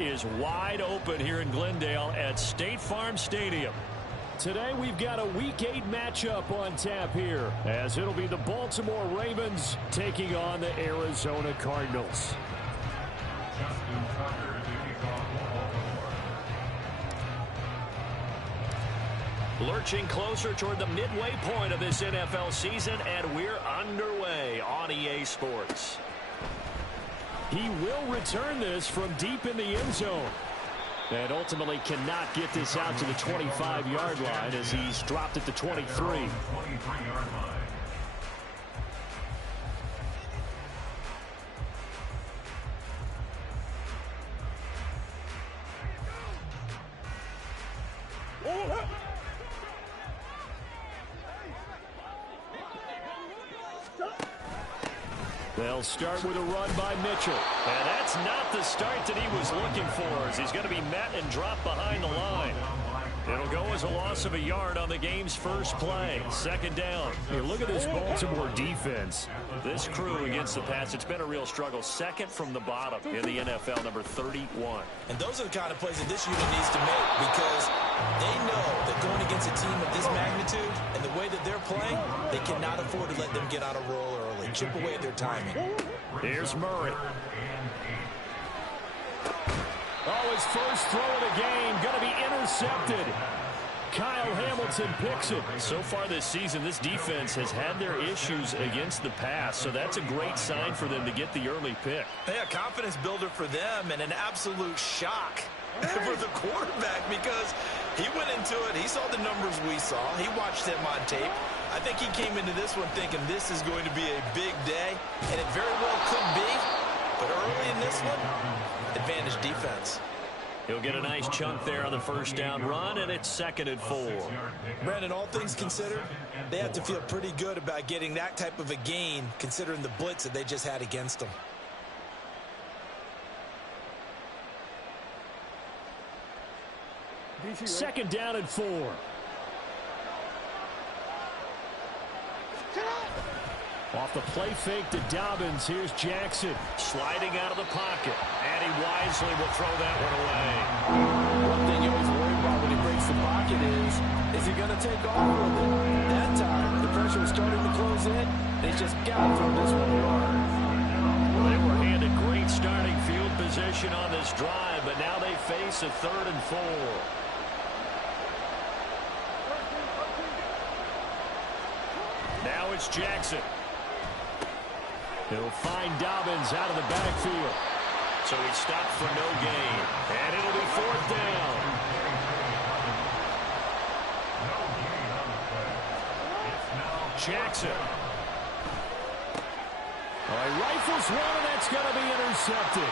is wide open here in Glendale at State Farm Stadium. Today we've got a Week 8 matchup on tap here, as it'll be the Baltimore Ravens taking on the Arizona Cardinals. Lurching closer toward the midway point of this NFL season, and we're underway on EA Sports. He will return this from deep in the end zone. And ultimately cannot get this out to the 25-yard line as he's dropped at the 23. They'll start with a run by Mitchell. And that's not the start that he was looking for, as he's going to be met and dropped behind the line. It'll go as a loss of a yard on the game's first play. Second down. Hey, look at this Baltimore defense. This crew against the pass, it's been a real struggle. Second from the bottom in the NFL, number 31. And those are the kind of plays that this unit needs to make, because they know that going against a team of this magnitude and the way that they're playing, they cannot afford to let them get on a roll early. Chip away at their timing. Here's Murray. Oh, his first throw of the game going to be intercepted. Kyle Hamilton picks it. So far this season, this defense has had their issues against the pass, so that's a great sign for them to get the early pick. Hey, a confidence builder for them, and an absolute shock for the quarterback, because he went into it, he saw the numbers we saw, he watched them on tape. I think he came into this one thinking this is going to be a big day, and it very well could be, but early in this one, advantage defense. He'll get a nice chunk there on the first down run, and it's 2nd and 4. Brandon, all things considered, they have to feel pretty good about getting that type of a gain, considering the blitz that they just had against them. Second down and 4. Off the play fake to Dobbins. Here's Jackson. Sliding out of the pocket. And he wisely will throw that one away. One thing you always worry about when he breaks the pocket is he going to take off with it? That time, the pressure was starting to close in. They just got to throw this one hard. Well, they were handed great starting field position on this drive, but now they face a 3rd and 4. Now it's Jackson. He'll find Dobbins out of the backfield. So he stopped for no gain. And it'll be 4th down. Jackson. All right, rifles one, and that's going to be intercepted.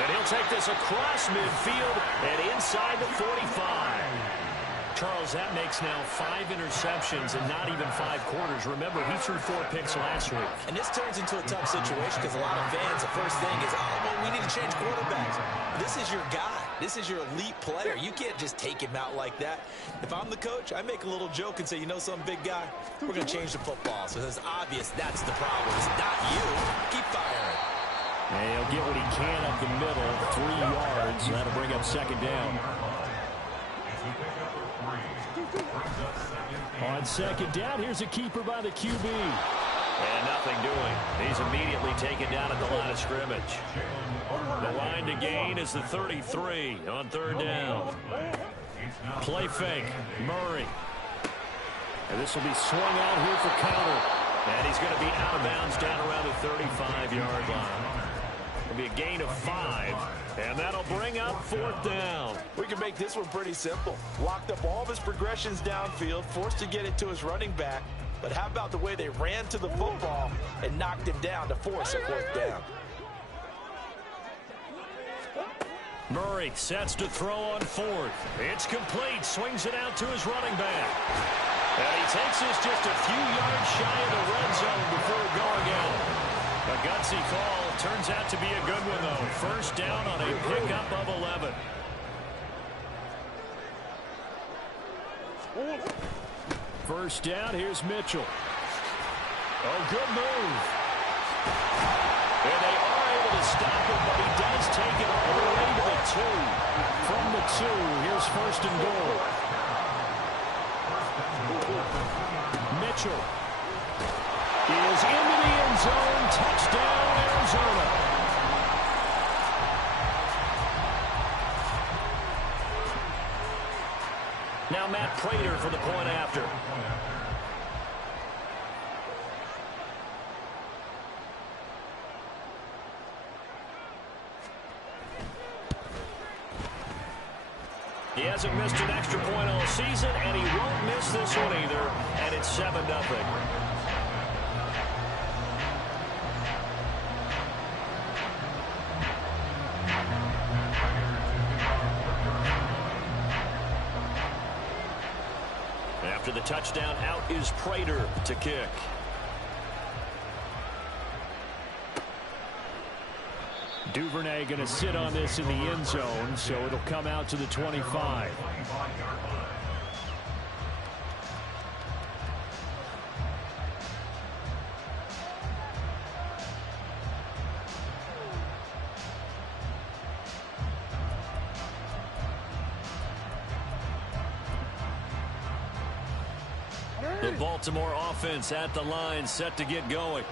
And he'll take this across midfield and inside the 45. Charles, that makes now 5 interceptions and not even 5 quarters. Remember, he threw 4 picks last week. And this turns into a tough situation because a lot of fans, the first thing is, oh, well, we need to change quarterbacks. This is your guy. This is your elite player. You can't just take him out like that. If I'm the coach, I make a little joke and say, you know, some big guy, we're going to change the football. So it's obvious that's the problem. It's not you. Keep firing. And he'll get what he can up the middle, 3 yards. That'll bring up 2nd down. On 2nd down, here's a keeper by the QB. And nothing doing. He's immediately taken down at the line of scrimmage. The line to gain is the 33 on 3rd down. Play fake. Murray. And this will be swung out here for counter. And he's going to be out of bounds down around the 35-yard line. It'll be a gain of 5. And that'll bring up 4th down. We can make this one pretty simple. Locked up all of his progressions downfield, forced to get it to his running back. But how about the way they ran to the football and knocked him down to force a 4th down? Murray sets to throw on 4th. It's complete. Swings it out to his running back. And he takes this just a few yards shy of the red zone before going out. A gutsy call. Turns out to be a good one, though. 1st down on a pickup of 11. First down, here's Mitchell. Oh, good move. And they are able to to stop it, but he does take it all the way to the 2. From the 2, here's first and goal. Mitchell is into the end zone. Touchdown, Arizona. Now Matt Prater for the point after. He hasn't missed an extra point all season, and he won't miss this one either, and it's 7-0. After the touchdown, out is Prater to kick. Duvernay going to sit on this in the end zone, so it'll come out to the 25. The Baltimore offense at the line, set to get going.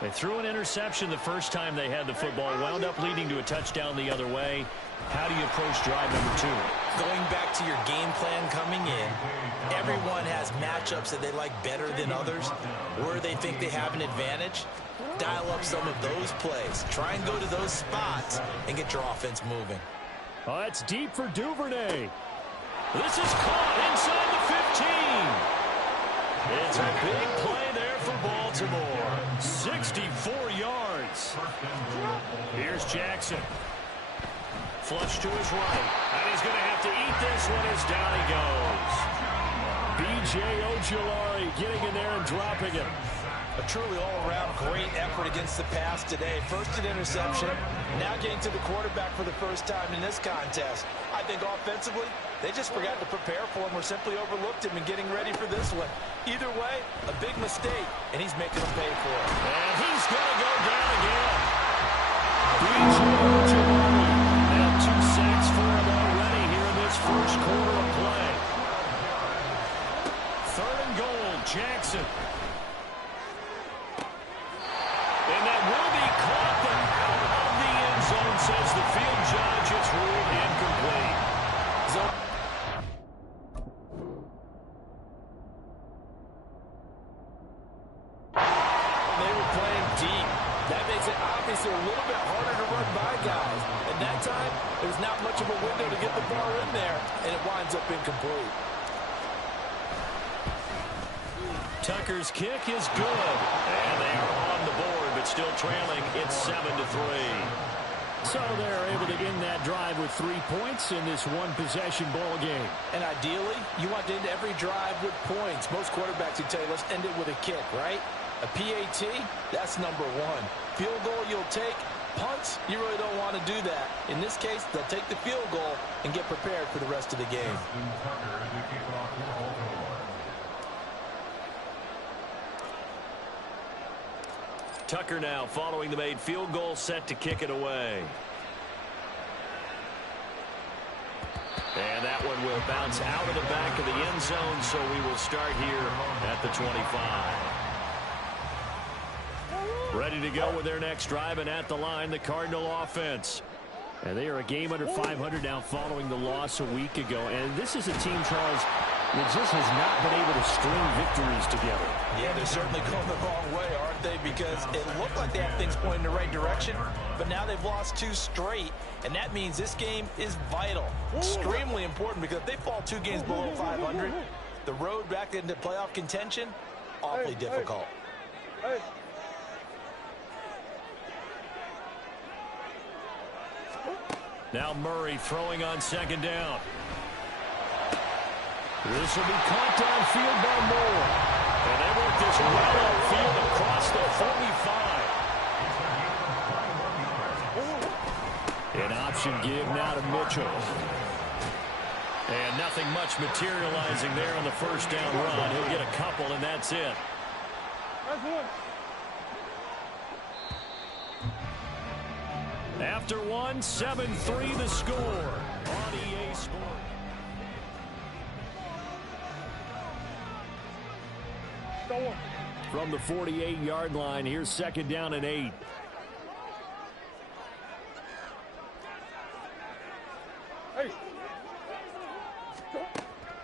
They threw an interception the first time they had the football, wound up leading to a touchdown the other way. How do you approach drive number 2? Going back to your game plan coming in, everyone has matchups that they like better than others, where they think they have an advantage. Dial up some of those plays. Try and go to those spots and get your offense moving. Oh, that's deep for Duvernay. This is caught inside the 15. It's a big play there for Baltimore. 64 yards. Here's Jackson. Flush to his right. And he's going to have to eat this one as down he goes. B.J. Ojulari getting in there and dropping it. A truly all-around great effort against the pass today. First an interception, now getting to the quarterback for the first time in this contest. I think offensively, they just forgot to prepare for him or simply overlooked him in getting ready for this one. Either way, a big mistake, and he's making them pay for it. And he's going to go down again. B.J. Ojulari. Now 2 sacks for him already here in this first quarter of play. 3rd and goal, Jackson. And that will be caught, but out of the end zone, says the field judge. It's ruled incomplete. They were playing deep. That makes it obviously a little bit harder to run by guys. And that time, there was not much of a window to get the ball in there, and it winds up incomplete. Tucker's kick is good. And they are on the board, but still trailing. It's 7-3. So they're able to end that drive with 3 points in this one-possession ball game. And ideally, you want to end every drive with points. Most quarterbacks would tell you, let's end it with a kick, right? A PAT, that's number 1. Field goal you'll take. Punts, you really don't want to do that. In this case, they'll take the field goal and get prepared for the rest of the game. Tucker now following the made field goal, set to kick it away. And that one will bounce out of the back of the end zone, so we will start here at the 25. Ready to go with their next drive, and at the line, the Cardinal offense. And they are a game under 500 now following the loss a week ago. And this is a team, Charles, that just has not been able to string victories together. Yeah, they're certainly going the wrong way, aren't they? Because it looked like they have things pointing in the right direction, but now they've lost 2 straight, and that means this game is vital. Extremely important, because if they fall 2 games below 500, the road back into playoff contention, awfully difficult. Now Murray throwing on 2nd down. This will be caught downfield by Moore. And they work this well upfield across the 45. An option give now to Mitchell. And nothing much materializing there on the first down run. He'll get a couple, and that's it. After one, 7-3 the score on EA Sports. From the 48-yard line, here's 2nd down and 8.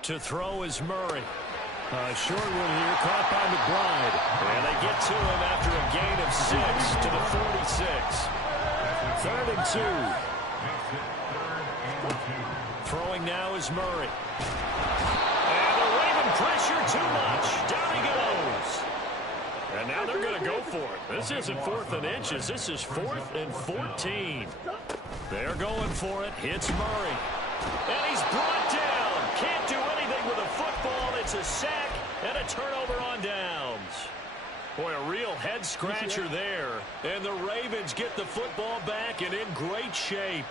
To throw is Murray. A short one here, caught by McBride. And they get to him after a gain of 6 to the 46. 3rd and 2. Throwing now is Murray. And the Raven pressure too much. Down he goes. And now they're going to go for it. This isn't 4th and inches. This is 4th and 14. They're going for it. Hits Murray. And he's brought down. Can't do anything with a football. It's a sack and a turnover on downs. Boy, a real head-scratcher there. And the Ravens get the football back and in great shape.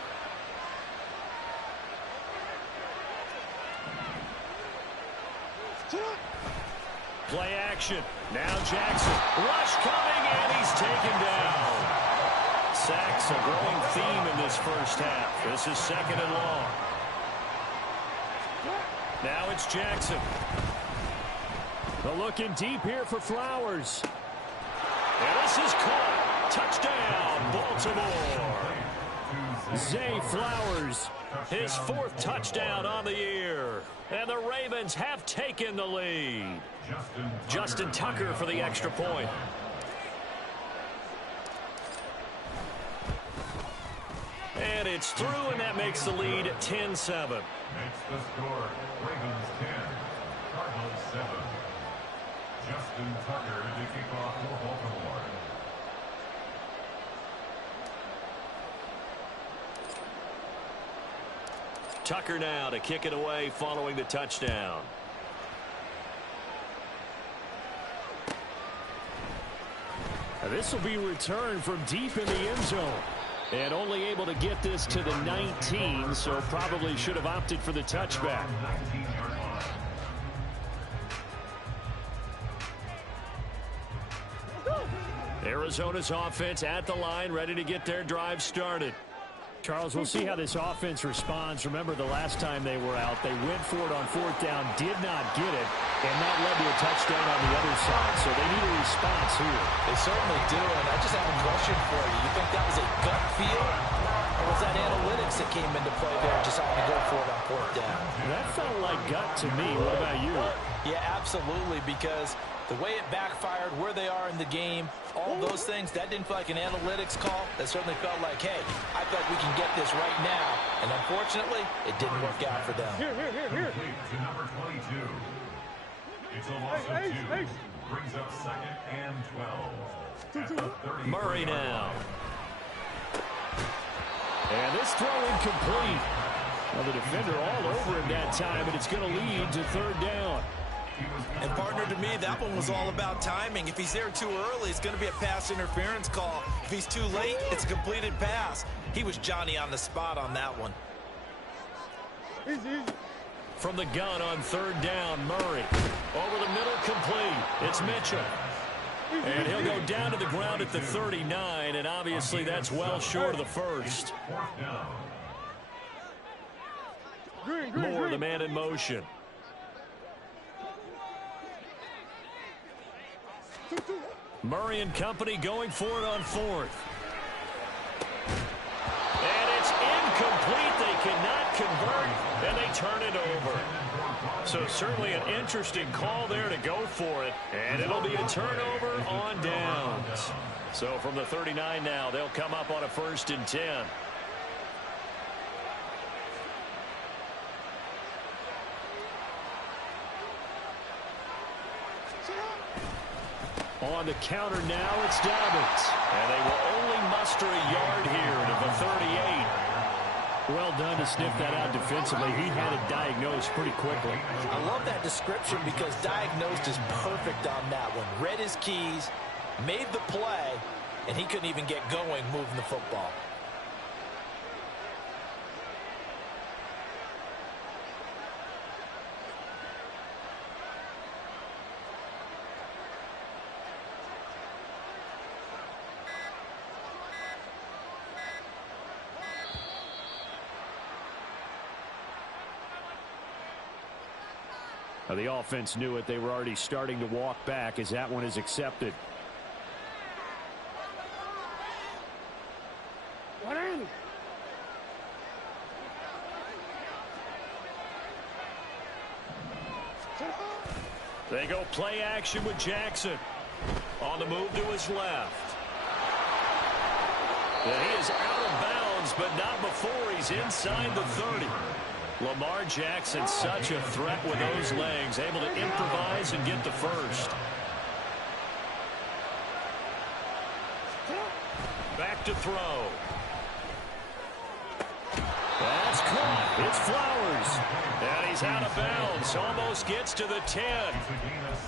Play action. Now Jackson. Rush coming, and he's taken down. Sacks a growing theme in this first half. This is 2nd and long. Now it's Jackson. They're looking deep here for Flowers. And this is caught. Touchdown, Baltimore. Zay Flowers, his 4th touchdown on the year. And the Ravens have taken the lead. Justin Tucker for the extra point. And it's through, and that makes the lead 10-7. Makes the score Ravens 10, Cardinals 7. Justin Tucker to kick off for Baltimore. Tucker now to kick it away following the touchdown. This will be returned from deep in the end zone. And only able to get this to the 19, so probably should have opted for the touchback. Arizona's offense at the line, ready to get their drive started. Charles, we'll see how this offense responds. Remember, the last time they were out, they went for it on 4th down, did not get it, and that led to a touchdown on the other side. So they need a response here. They certainly do, and I just have a question for you. You think that was a gut feel, or was that analytics that came into play there, just having to go for it on 4th down? That felt like gut to me. What about you? Yeah, absolutely, because the way it backfired, where they are in the game, all those things, that didn't feel like an analytics call. That certainly felt like, hey, I feel like we can get this right now. And unfortunately, it didn't work out for them. Here. To number 22. It's a loss of 2. Brings up 2nd and 12. Murray now. And this throw incomplete. Well, the defender all over him that time, and it's going to lead to 3rd down. And partner, to me, that one was all about timing. If he's there too early, it's going to be a pass interference call. If he's too late, it's a completed pass. He was Johnny on the spot on that one. From the gun on 3rd down, Murray. Over the middle, complete. It's Mitchell. And he'll go down to the ground at the 39, and obviously that's well short of the first. Moore, the man in motion. Murray and company going for it on 4th. And it's incomplete. They cannot convert, and they turn it over. So certainly an interesting call there to go for it, and it'll be a turnover on downs. So from the 39 now, they'll come up on a 1st and 10. On the counter now, it's Dobbins. And they will only muster a yard here to the 38. Well done to sniff that out defensively. He had it diagnosed pretty quickly. I love that description because diagnosed is perfect on that one. Read his keys, made the play, and he couldn't even get going moving the football. Now, the offense knew it. They were already starting to walk back as that one is accepted. They go play action with Jackson. On the move to his left. And he is out of bounds, but not before he's inside the 30. Lamar Jackson, such a threat with those legs, able to improvise and get the first. Back to throw. That's caught. It's Flowers. And he's out of bounds. Almost gets to the 10.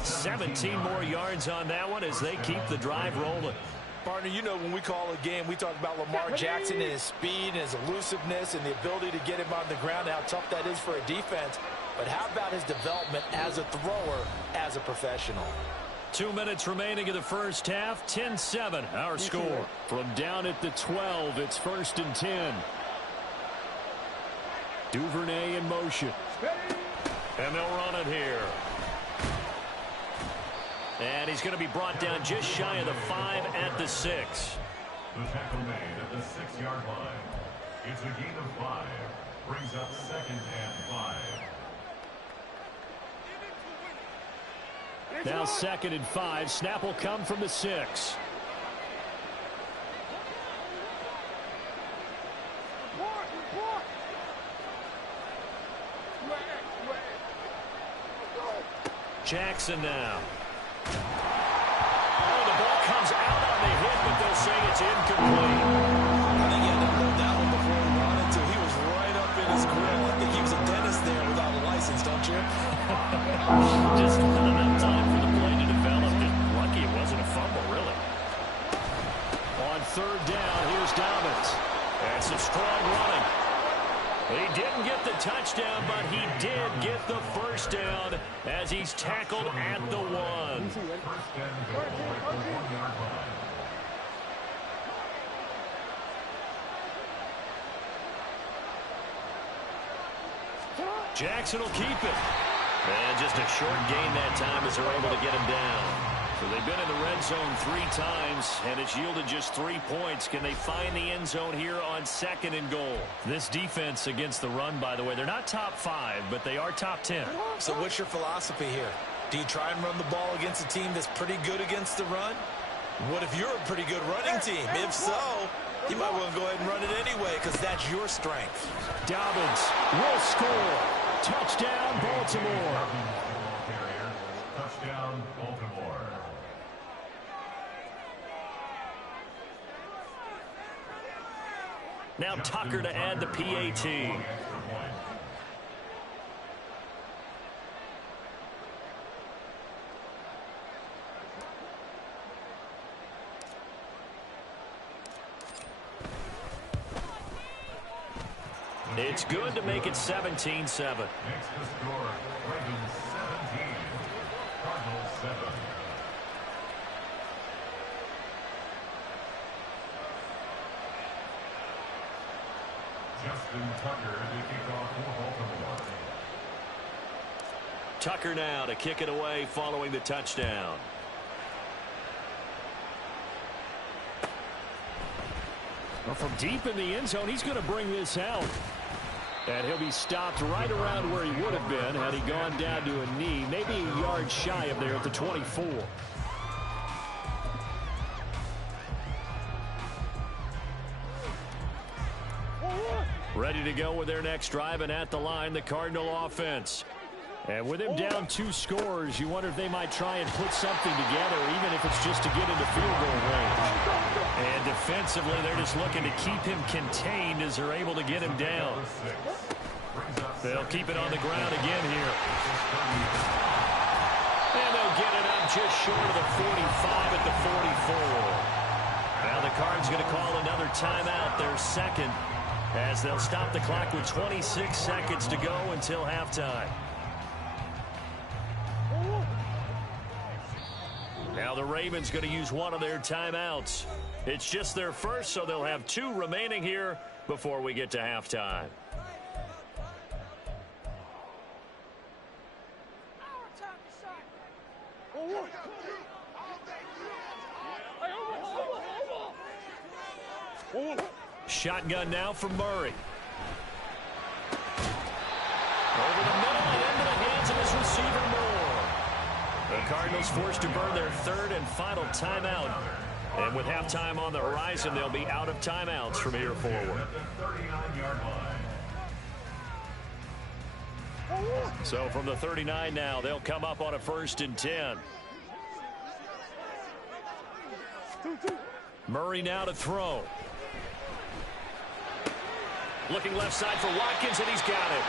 17 more yards on that one as they keep the drive rolling. Partner, you know when we call a game, we talk about Lamar Jackson and his speed and his elusiveness and the ability to get him on the ground, how tough that is for a defense. But how about his development as a thrower, as a professional? 2 minutes remaining in the first half. 10-7, our score. From down at the 12, it's 1st and 10. Duvernay in motion. And they'll run it here. And he's going to be brought down just shy of the 5 at the 6. The tackle made at the 6-yard line. It's a gain of 5. Brings up 2nd and 5. Now 2nd and 5. Snap will come from the 6. Jackson now. Oh, the ball comes out on the hit, but they'll say it's incomplete. I think he had to hold that one before he wanted to. He was right up in his grill. I think he was a dentist there without a license, don't you? Just not enough time for the play to develop. Just lucky it wasn't a fumble, really. On 3rd down, here's Dobbins. And some strong running. He didn't get the touchdown, but he did get the first down as he's tackled at the 1. Jackson will keep it. And just a short gain that time as they're able to get him down. So they've been in the red zone 3 times, and it's yielded just 3 points. Can they find the end zone here on 2nd and goal? This defense against the run, by the way, they're not top 5, but they are top 10. So what's your philosophy here? Do you try and run the ball against a team that's pretty good against the run? What if you're a pretty good running team? If so, you might want to go ahead and run it anyway because that's your strength. Dobbins will score. Touchdown, Baltimore. Touchdown, Baltimore. Now Tucker to add the PAT. It's good to make it 17-7. Next to score, Ravens 17, Cardinals 7. Justin Tucker to kick off for Baltimore. Tucker now to kick it away following the touchdown. Well, from deep in the end zone, he's going to bring this out. And he'll be stopped right around where he would have been had he gone down to a knee, maybe a yard shy of there at the 24. Ready to go with their next drive, and at the line, the Cardinal offense. And with him down 2 scores, you wonder if they might try and put something together, even if it's just to get into field goal range. And defensively, they're just looking to keep him contained as they're able to get him down. They'll keep it on the ground again here. And they'll get it up just short of the 45 at the 44. Now the Cards going to call another timeout, their second, as they'll stop the clock with 26 seconds to go until halftime. Now the Ravens going to use one of their timeouts. It's just their first, so they'll have 2 remaining here before we get to halftime. Shotgun now for Murray. Over the middle and into the hands of his receiver, Moore. The Cardinals forced to burn their third and final timeout. And with halftime on the horizon, they'll be out of timeouts from here forward. So from the 39 now, they'll come up on a 1st and 10. Murray now to throw. Looking left side for Watkins, and he's got it.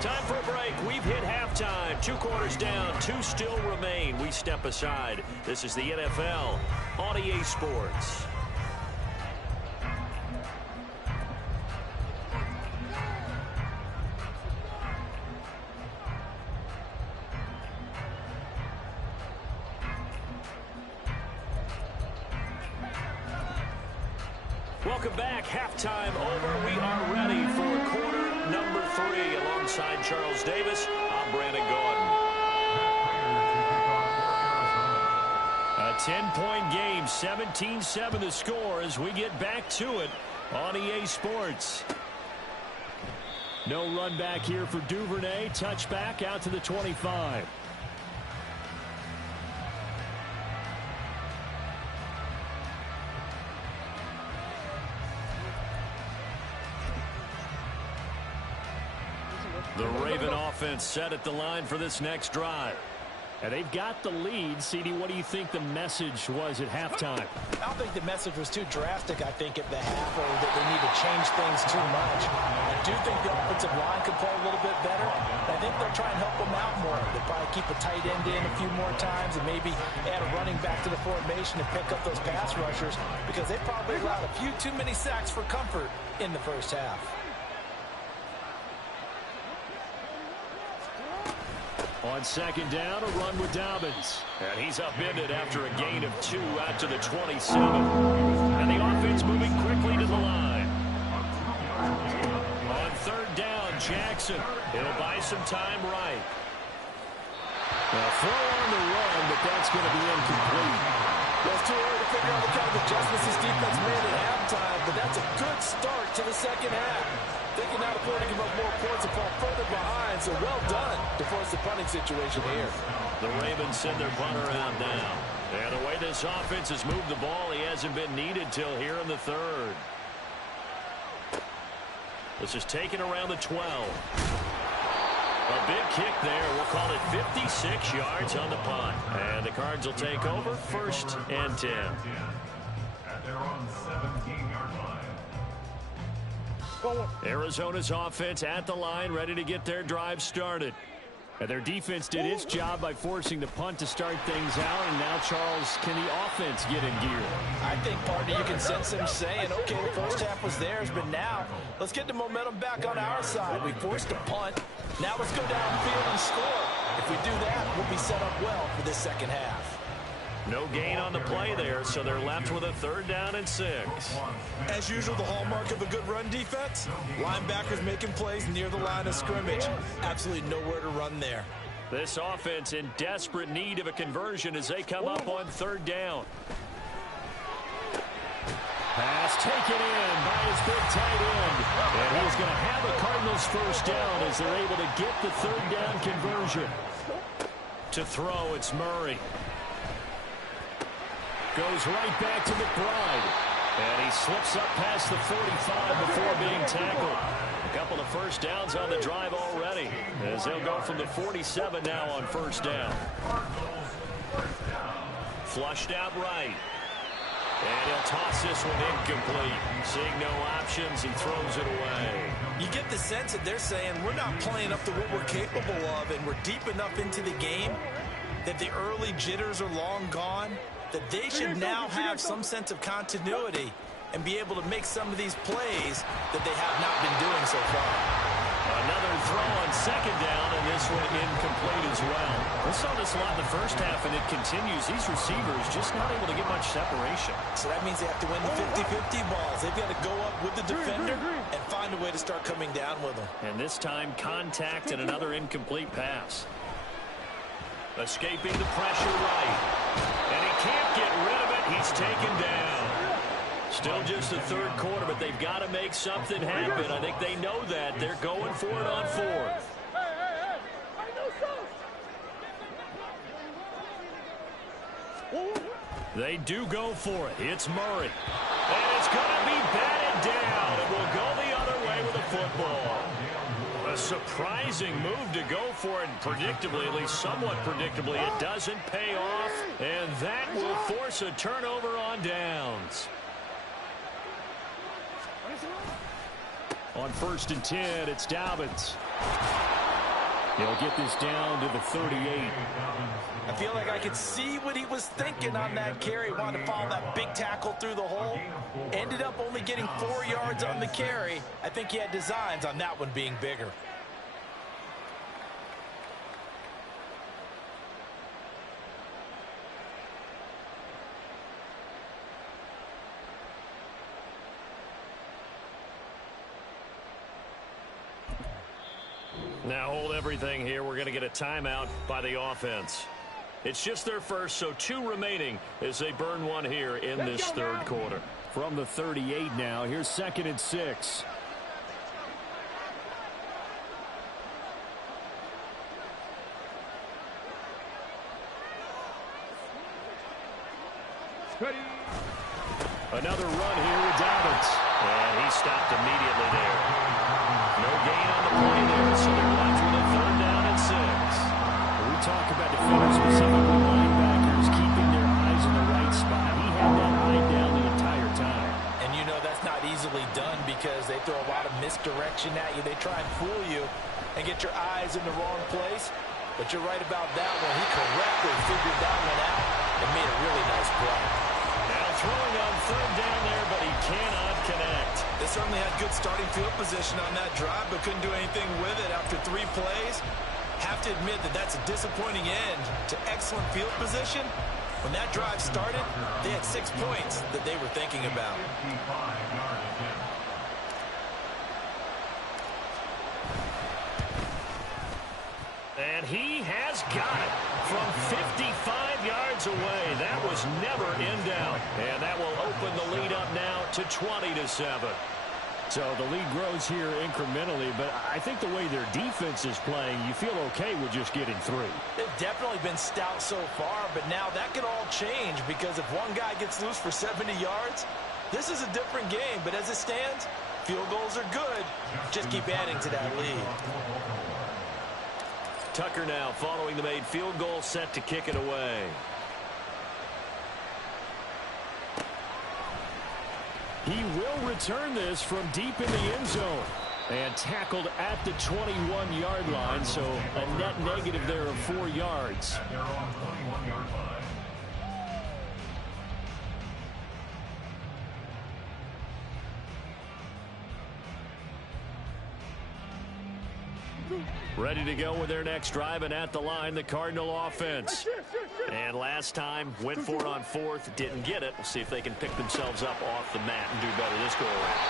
Time for a break. We've hit halftime. 2 quarters down, 2 still remain. We step aside. This is the NFL on EA Sports. Welcome back. Halftime over. We are ready for quarter number 3. Alongside Charles Davis, I'm Brandon Gordon. A 10-point game, 17-7 the score as we get back to it on EA Sports. No run back here for Duvernay. Touchback out to the 25. The Raven offense set at the line for this next drive. And they've got the lead. CD, what do you think the message was at halftime? I don't think the message was too drastic, I think, at the half, or that they need to change things too much. I do think the offensive line could play a little bit better. I think they'll try and help them out more. They'll probably keep a tight end in a few more times and maybe add a running back to the formation and pick up those pass rushers, because they probably allowed a few too many sacks for comfort in the first half. On 2nd down, a run with Dobbins. And he's upended after a gain of 2 out to the 27. And the offense moving quickly to the line. On 3rd down, Jackson. He'll buy some time right. Now throw on the run, but that's going to be incomplete. Well, it's too early to figure out what kind of adjustments this defense made at halftime, but that's a good start to the second half. They can now afford to give up more points and fall further behind, so well done to force the punting situation here. The Ravens send their punter out now. And the way this offense has moved the ball, he hasn't been needed till here in the 3rd. This is taken around the 12. A big kick there. We'll call it 56 yards on the punt. And the Cards will take over 1st and 10. At their own 17-yard line. Arizona's offense at the line, ready to get their drive started. And their defense did its job by forcing the punt to start things out. And now, Charles, can the offense get in gear? I think, partner, you can sense them saying, okay, the first half was theirs, but now let's get the momentum back on our side. We forced a punt. Now let's go downfield and score. If we do that, we'll be set up well for this second half. No gain on the play there, so they're left with a 3rd down and 6. As usual, the hallmark of a good run defense, linebackers making plays near the line of scrimmage. Absolutely nowhere to run there. This offense in desperate need of a conversion as they come up on 3rd down. Pass taken in by his big tight end. And he's going to have the Cardinals 1st down as they're able to get the 3rd down conversion. To throw, it's Murray. Goes right back to McBride. And he slips up past the 45 before being tackled. A couple of 1st downs on the drive already, as they'll go from the 47 now on 1st down. Flushed out right. And he'll toss this one incomplete. Seeing no options, he throws it away. You get the sense that they're saying we're not playing up to what we're capable of, and we're deep enough into the game that the early jitters are long gone, that they should now have some sense of continuity and be able to make some of these plays that they have not been doing so far. Another throw on second down, and this one incomplete as well. We saw this a lot in the first half, and it continues. These receivers just not able to get much separation. So that means they have to win the 50-50 balls. They've got to go up with the defender and find a way to start coming down with them. And this time, contact and another incomplete pass. Escaping the pressure right. And he can't get rid of it. He's taken down. Still just the third quarter, but they've got to make something happen. I think they know that. They're going for it on fourth. They do go for it. It's Murray. And it's going to be batted down. It will go the other way with the football. A surprising move to go for it. Predictably, at least somewhat predictably, it doesn't pay off. And that will force a turnover on downs. On 1st and 10, it's Dobbins. He'll get this down to the 38. I feel like I could see what he was thinking on that carry. Wanted to follow that big tackle through the hole. Ended up only getting 4 yards on the carry. I think he had designs on that one being bigger. Now hold everything here. We're going to get a timeout by the offense. It's just their first, so 2 remaining as they burn one here in this third quarter. From the 38 now, here's 2nd and 6. Another run here with Dobbins. And he stopped immediately there. No gain on the play there, so they're left with a 3rd down and 6. We talk about defenders, specifically linebackers, keeping their eyes in the right spot. He had that eye down the entire time. And you know that's not easily done because they throw a lot of misdirection at you. They try and fool you and get your eyes in the wrong place. But you're right about that one. He correctly figured that one out and made a really nice play. Now throwing on 3rd down there, but he cannot connect. They certainly had good starting field position on that drive, but couldn't do anything with it after 3 plays. Have to admit that that's a disappointing end to excellent field position. When that drive started, they had 6 points that they were thinking about. And he has got it from 55 yards away. That was never in doubt. And that will open the lead up now to 20-7. So the lead grows here incrementally, but I think the way their defense is playing, you feel okay with just getting 3. They've definitely been stout so far, but now that could all change because if one guy gets loose for 70 yards, this is a different game. But as it stands, field goals are good. Just keep adding to that lead. Tucker now following the made field goal, set to kick it away. He will return this from deep in the end zone. And tackled at the 21-yard line, so a net negative there of 4 yards. Ready to go with their next drive, and at the line, the Cardinal offense. And last time, went for it on 4th, didn't get it. We'll see if they can pick themselves up off the mat and do better this go-around.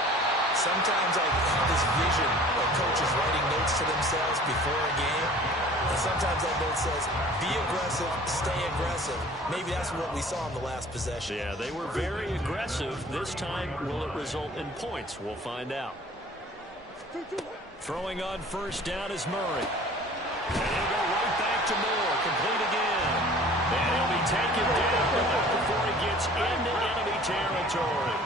Sometimes I have this vision of coaches writing notes to themselves before a game. And sometimes that note says, be aggressive, stay aggressive. Maybe that's what we saw in the last possession. Yeah, they were very aggressive. This time, will it result in points? We'll find out. Throwing on 1st down is Murray. And he'll go right back to Moore. Complete again. And he'll be taken down before he gets into enemy territory.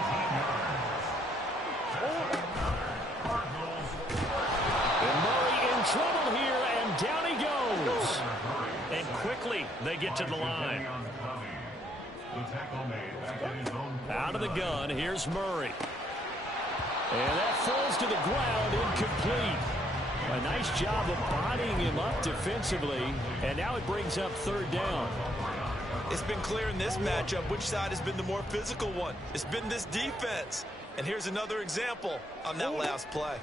And Murray in trouble here, and down he goes. And quickly they get to the line. Out of the gun, here's Murray. And that falls to the ground, incomplete. A nice job of bodying him up defensively, and now it brings up 3rd down. It's been clear in this matchup which side has been the more physical one. It's been this defense. And here's another example on that last play.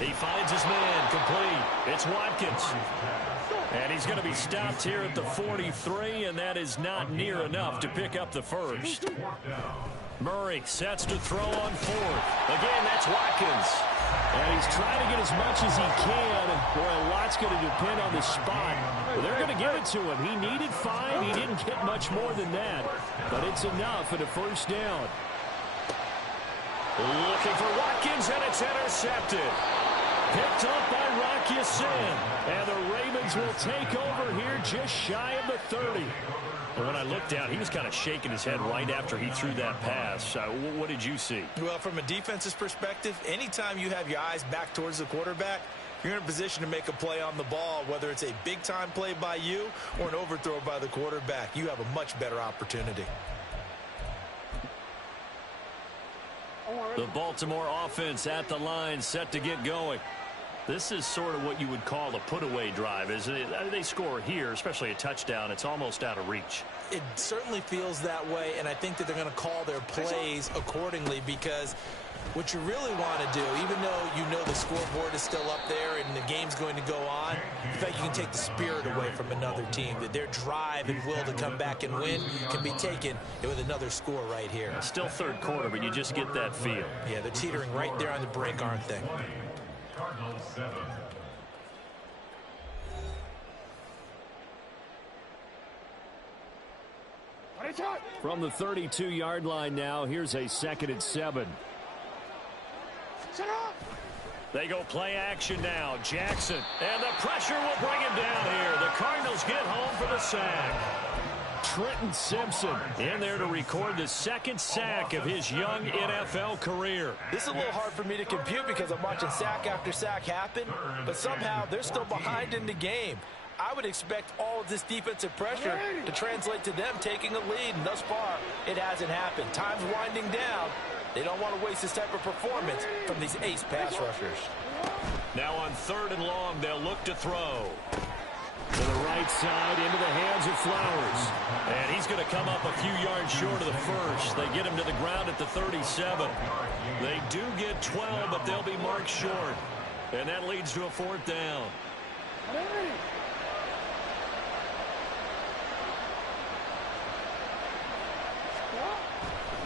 He finds his man, complete. It's Watkins. And he's going to be stopped here at the 43, and that is not near enough to pick up the first. Murray sets to throw on fourth. Again, that's Watkins. And he's trying to get as much as he can, where a lot's going to depend on the spot. But they're going to give it to him. He needed 5. He didn't get much more than that. But it's enough at a first down. Looking for Watkins, and it's intercepted. Picked up by Rock Ya-Sin. And the Ravens will take over here just shy of the 30. And when I looked down, he was kind of shaking his head right after he threw that pass. What did you see? Well, from a defense's perspective, anytime you have your eyes back towards the quarterback, you're in a position to make a play on the ball, whether it's a big-time play by you or an overthrow by the quarterback. You have a much better opportunity. The Baltimore offense at the line, set to get going. This is sort of what you would call a put-away drive, isn't it? They score here, especially a touchdown. It's almost out of reach. It certainly feels that way, and I think that they're going to call their plays accordingly, because what you really want to do, even though you know the scoreboard is still up there and the game's going to go on, in fact, you can take the spirit away from another team, that their drive and will to come back and win can be taken with another score right here. Still third quarter, but you just get that feel. Yeah, they're teetering right there on the brink, aren't they? From the 32-yard line now, here's a 2nd and 7. They go play action now. Jackson, and the pressure will bring him down here. The Cardinals get home for the sack. Trenton Simpson in there to record the 2nd sack of his young NFL career. This is a little hard for me to compute because I'm watching sack after sack happen, but somehow they're still behind in the game. I would expect all of this defensive pressure to translate to them taking a lead, and thus far, it hasn't happened. Time's winding down. They don't want to waste this type of performance from these ace pass rushers. Now on 3rd and long, they'll look to throw. To the right side, into the hands of Flowers. And he's going to come up a few yards short of the first. They get him to the ground at the 37. They do get 12, but they'll be marked short. And that leads to a 4th down.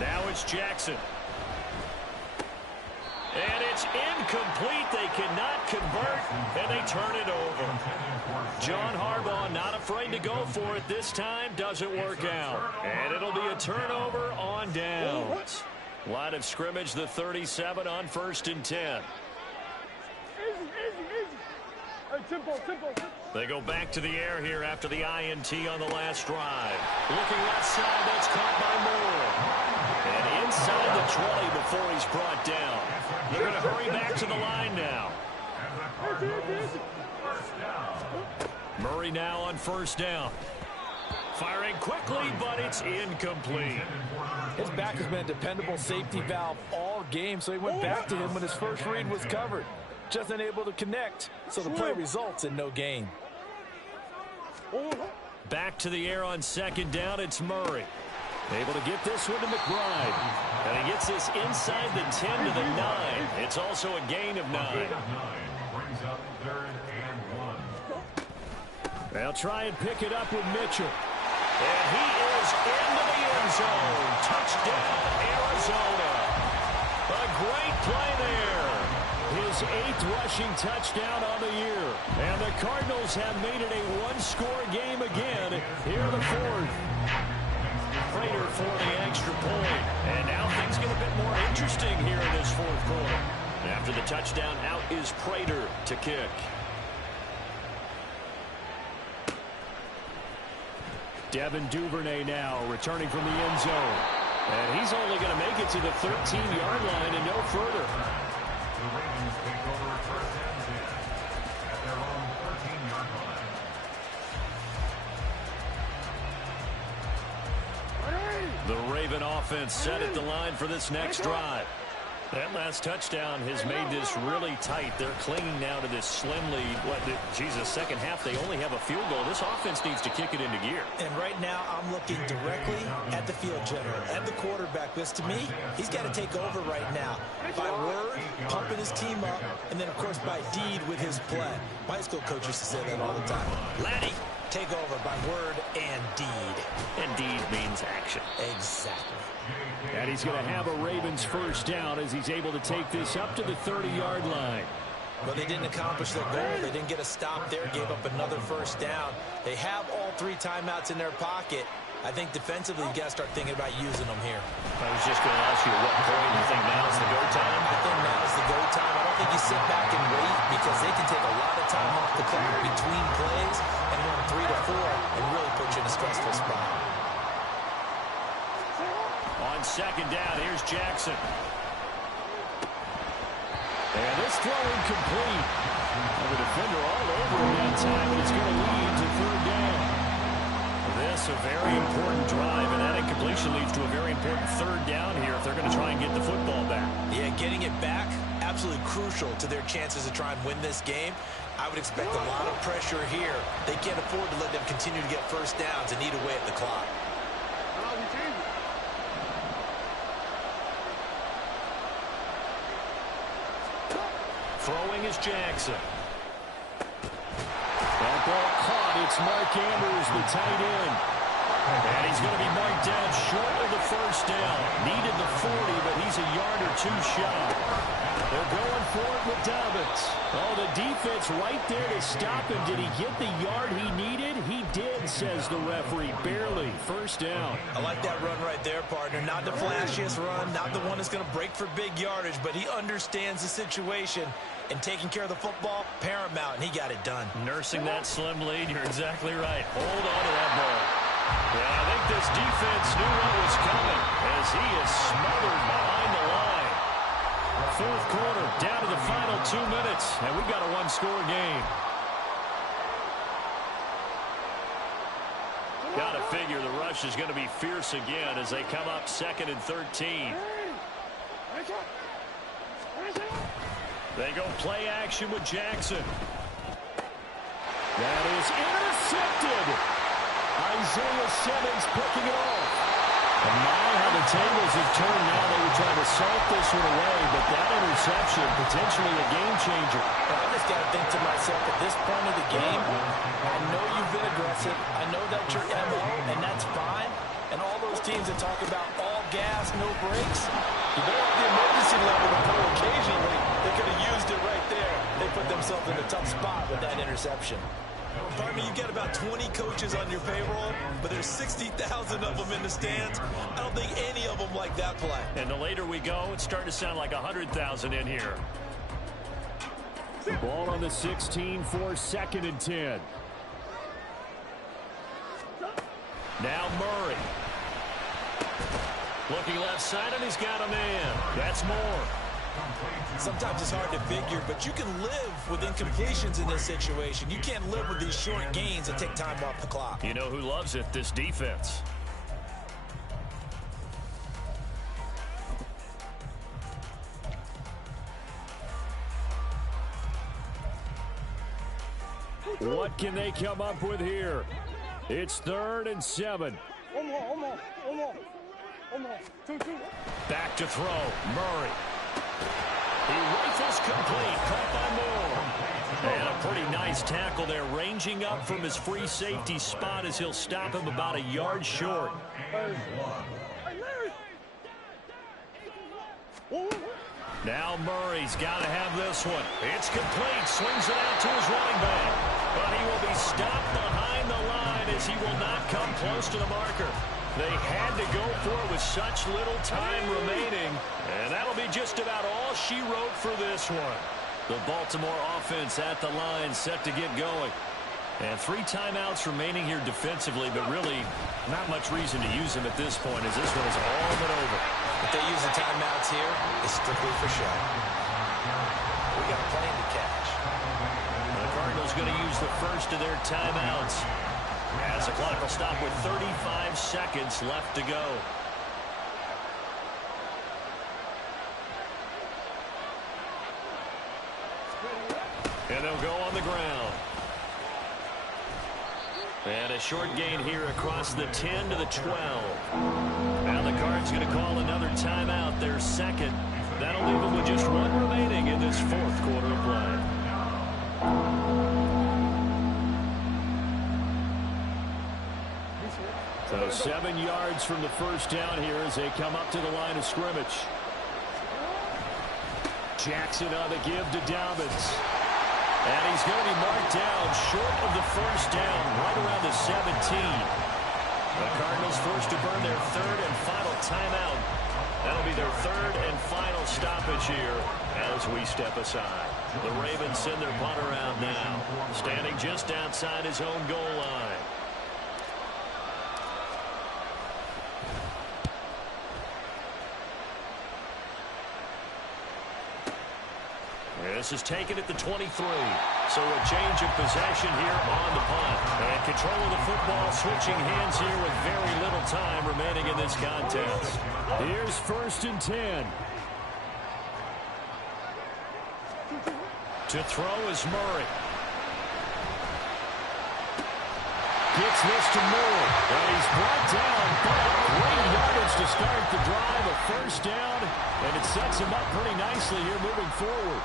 Now it's Jackson. And it's incomplete. They cannot convert, and they turn it over. John Harbaugh not afraid to go for it this time. Doesn't work out. And it'll be a turnover on downs. Line of scrimmage, the 37 on 1st and 10. They go back to the air here after the INT on the last drive. Looking left side, that's caught by Moore. And inside the 20 before he's brought down. They're going to hurry back to the line now. Murray now on 1st down. Firing quickly, but it's incomplete. His back has been a dependable safety valve all game, so he went back to him when his first read was covered. Just unable to connect, so the play results in no gain. Back to the air on 2nd down, it's Murray. Able to get this one to McBride. And he gets this inside the 10 to the 9. It's also a gain of 9. They'll try and pick it up with Mitchell. And he is into the end zone. Touchdown, Arizona. A great play there. His 8th rushing touchdown on the year. And the Cardinals have made it a one-score game again. Here the 4th. Prater for the extra point. And now things get a bit more interesting here in this 4th quarter. After the touchdown, out is Prater to kick. Devin Duvernay now returning from the end zone. And he's only going to make it to the 13-yard line and no further. The Ravens take over at 1st and 10 at their own 13-yard line. The Raven offense set at the line for this next drive. That last touchdown has made this really tight. They're clinging now to this slim lead. Second half, they only have a field goal. This offense needs to kick it into gear. And right now, I'm looking directly at the field general, at the quarterback. Because to me, he's got to take over right now. By word, pumping his team up, and then, of course, by deed with his play. My high school coach used to say that all the time. Laddie, take over by word and deed. And deed means action. Exactly. And he's going to have a Ravens first down as he's able to take this up to the 30-yard line. Well, they didn't accomplish their goal. They didn't get a stop there, gave up another first down. They have all 3 timeouts in their pocket. I think defensively, you got to start thinking about using them here. I was just going to ask you, at what point do you think now is the go time? I think now is the go time. I don't think you sit back and wait because they can take a lot of time off the clock between plays and run 3 to 4 and really put you in a stressful spot. On second down, here's Jackson. And this throw incomplete. The defender all over him that time, and it's going to lead to third down. This a very important drive, and that incompletion leads to a very important third down here if they're going to try and get the football back. Yeah, getting it back, absolutely crucial to their chances to try and win this game. I would expect a lot of pressure here. They can't afford to let them continue to get first downs and eat away at the clock. Throwing is Jackson. That ball caught. It's Mark Andrews, the tight end. And he's going to be marked down short of the first down. Needed the 40, but he's a yard or 2 shy. They're going for it with Dobbins. Oh, the defense right there to stop him. Did he get the yard he needed? He did, says the referee. Barely. First down. I like that run right there, partner. Not the flashiest run, not the one that's going to break for big yardage, but he understands the situation. And taking care of the football, paramount, and he got it done. Nursing that slim lead, you're exactly right. Hold on to that ball. Yeah, I think this defense knew what was coming as he is smothered behind the line. Fourth quarter, down to the final 2 minutes, and we've got a one-score game. Got to figure the rush is going to be fierce again as they come up 2nd and 13. They go play action with Jackson. That is intercepted. Isaiah Simmons picking it off. And now how the tables have turned now. They were trying to salt this one away, but that interception, potentially a game changer. I just got to think to myself, at this point of the game, I know you've been aggressive. I know that's your MO, and that's fine. And all those teams that talk about all gas, no brakes, you don't have the emergency level to pull occasionally. They could have used it right there. They put themselves in a tough spot with that interception. Pardon me, you've got about 20 coaches on your payroll, but there's 60,000 of them in the stands. I don't think any of them like that play. And the later we go, it's starting to sound like 100,000 in here. The ball on the 16 for 2nd and 10. Now Murray. Looking left side, and he's got a man. That's Moore. Sometimes it's hard to figure, but you can live with incompletions in this situation. You can't live with these short gains that take time off the clock. You know who loves it? This defense. What can they come up with here? It's 3rd and 7. Back to throw. Murray. He rifles complete. Caught by Moore. And a pretty nice tackle there. Ranging up from his free safety spot as he'll stop him about a yard short. Now Murray's got to have this one. It's complete. Swings it out to his running back. But he will be stopped behind the line as he will not come close to the marker. They had to go for it with such little time remaining. And that'll be just about all she wrote for this one. The Baltimore offense at the line, set to get going. And 3 timeouts remaining here defensively, but really not much reason to use them at this point as this one is all but over. If they use the timeouts here, it's strictly for show. We got a plane to catch. The Cardinals going to use the first of their timeouts as the clock will stop with 35 seconds left to go. And they'll go on the ground. And a short gain here across the 10 to the 12. Now the Cards going to call another timeout, their second. That'll leave them with just one remaining in this fourth quarter of play. So 7 yards from the first down here as they come up to the line of scrimmage. Jackson on the give to Dobbins. And he's going to be marked down short of the first down, right around the 17. The Cardinals forced to burn their third and final timeout. That'll be their third and final stoppage here as we step aside. The Ravens send their punt around now, standing just outside his own goal line. This is taken at the 23. So a change of possession here on the punt. And control of the football switching hands here with very little time remaining in this contest. Here's 1st and 10. To throw is Murray. Gets this to Moore. And he's brought down. Great yardage to start the drive. A first down. And it sets him up pretty nicely here moving forward.